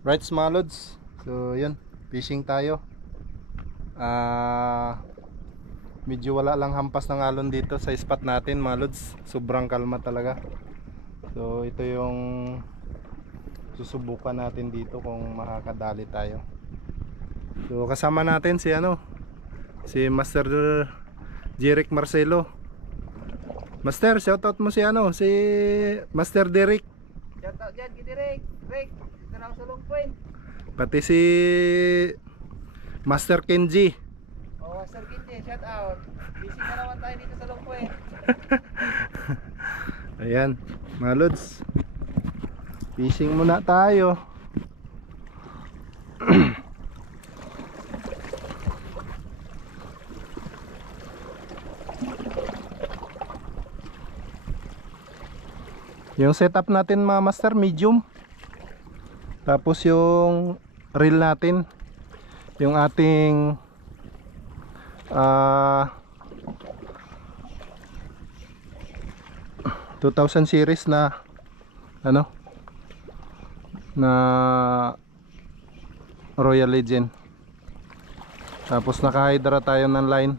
Right mga lods. So yun, fishing tayo. Medyo wala lang hampas ng alon dito sa spot natin mga lods. Sobrang kalma talaga. So ito yung susubukan natin dito kung makakadali tayo. So kasama natin si si Master Jeric Marcelo. Master, shoutout mo si si Master Derek. Shoutout dyan, Kidirek. Rick, dito na ako sa Long Point. Pati si Master Kenji. Oh, Sir Kinji, shoutout. Busy na naman tayo dito sa Long Point. Ayan, mga lods. Fishing muna tayo. Yung setup natin mga master, medium. Tapos yung reel natin, yung ating 2000 series na na Royal Legend. Tapos naka-hydra tayo ng line.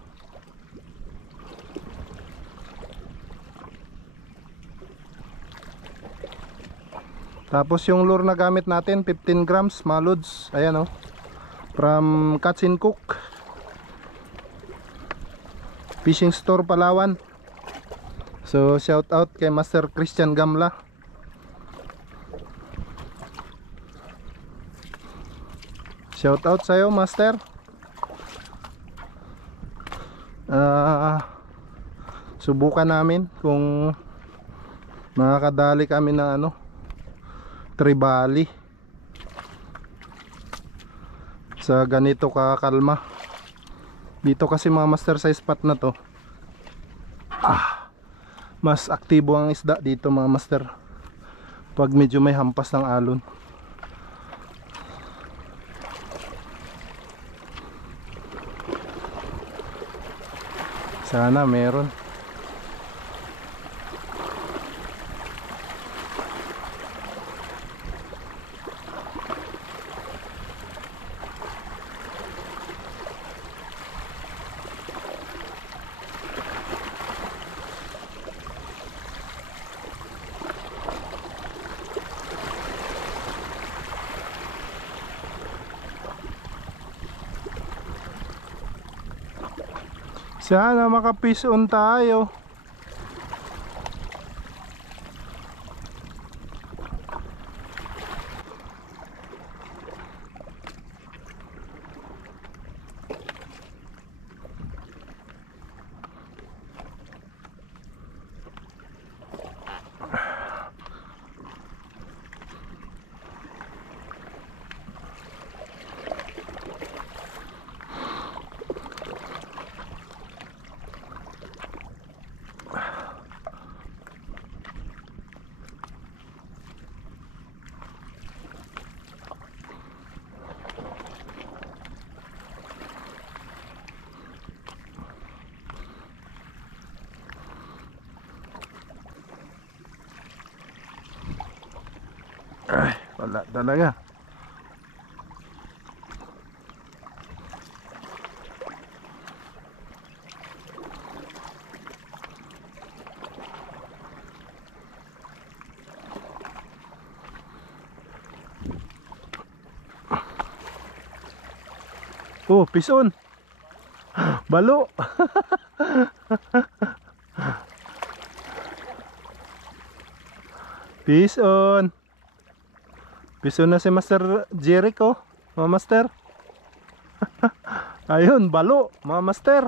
Tapos yung lure na gamit natin 15 grams mga lods. Ayan from Catch and Cook Fishing Store Palawan. So shout out kay Master Christian Gamla. Shout out sa'yo Master. Subukan namin kung makakadali kami ng tribali sa ganito kakalma dito kasi mga master sa spot na to. Mas aktibo ang isda dito mga master pag medyo may hampas ng alon. Sana meron. Sana maka-fish on tayo. Ay, wala talaga. Oh, pison. Balo. Pison. Pison na si Master Jeric mga master. Ayun, balo, mga master.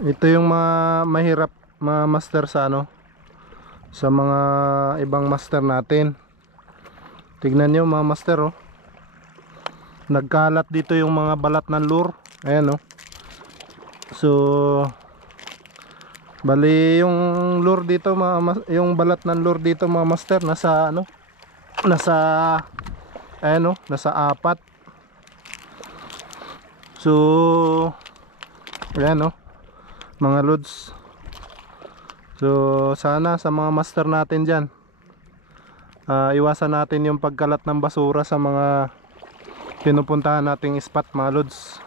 Ito yung mahirap mga master sa sa mga ibang master natin. Tignan nyo mga master nagkalat dito yung mga balat ng lure. Ayan So bali yung lure dito yung balat ng lure dito mga master nasa nasa nasa 4. So ayan mga lods. So sana sa mga master natin dyan, iwasan natin yung pagkalat ng basura sa mga pinupuntahan nating spot mga lods.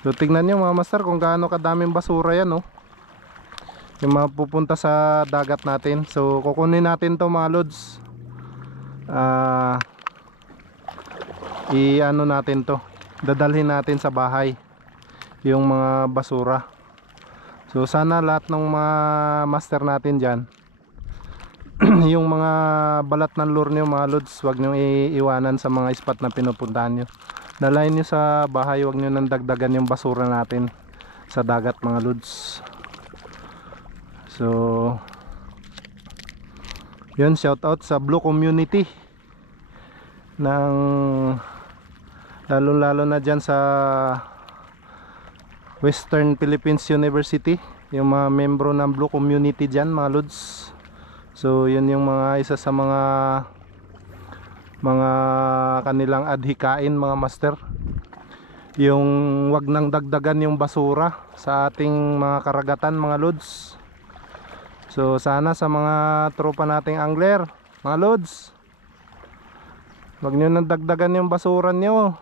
So tingnan nyo mga master kung gaano kadaming basura yan, oh, yung mapupunta sa dagat natin. So kukunin natin to mga lods, i-ano natin to, dadalhin natin sa bahay yung mga basura. So sana lahat ng mga master natin dyan, yung mga balat ng lure nyo mga lods, wag nyo iiwanan sa mga spot na pinupuntahan nyo. Dalahin nyo sa bahay, wag nyo nang dagdagan yung basura natin sa dagat mga lods. So yun, shout out sa Blue community ng lalo na dyan sa Western Philippines University, yung mga membro ng Blue community dyan mga lods. So yun yung mga isa sa mga kanilang adhikain mga master, yung wag nang dagdagan yung basura sa ating mga karagatan mga lods. So sana sa mga tropa nating angler mga lods, wag nyo nang dagdagan yung basura nyo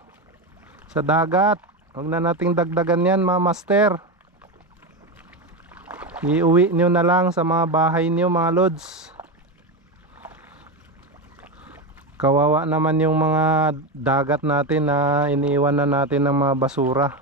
sa dagat. Wag na nating dagdagan yan mga master. Iuwi nyo na lang sa mga bahay nyo mga lods. Kawawa naman yung mga dagat natin na iniiwan na natin ng mga basura.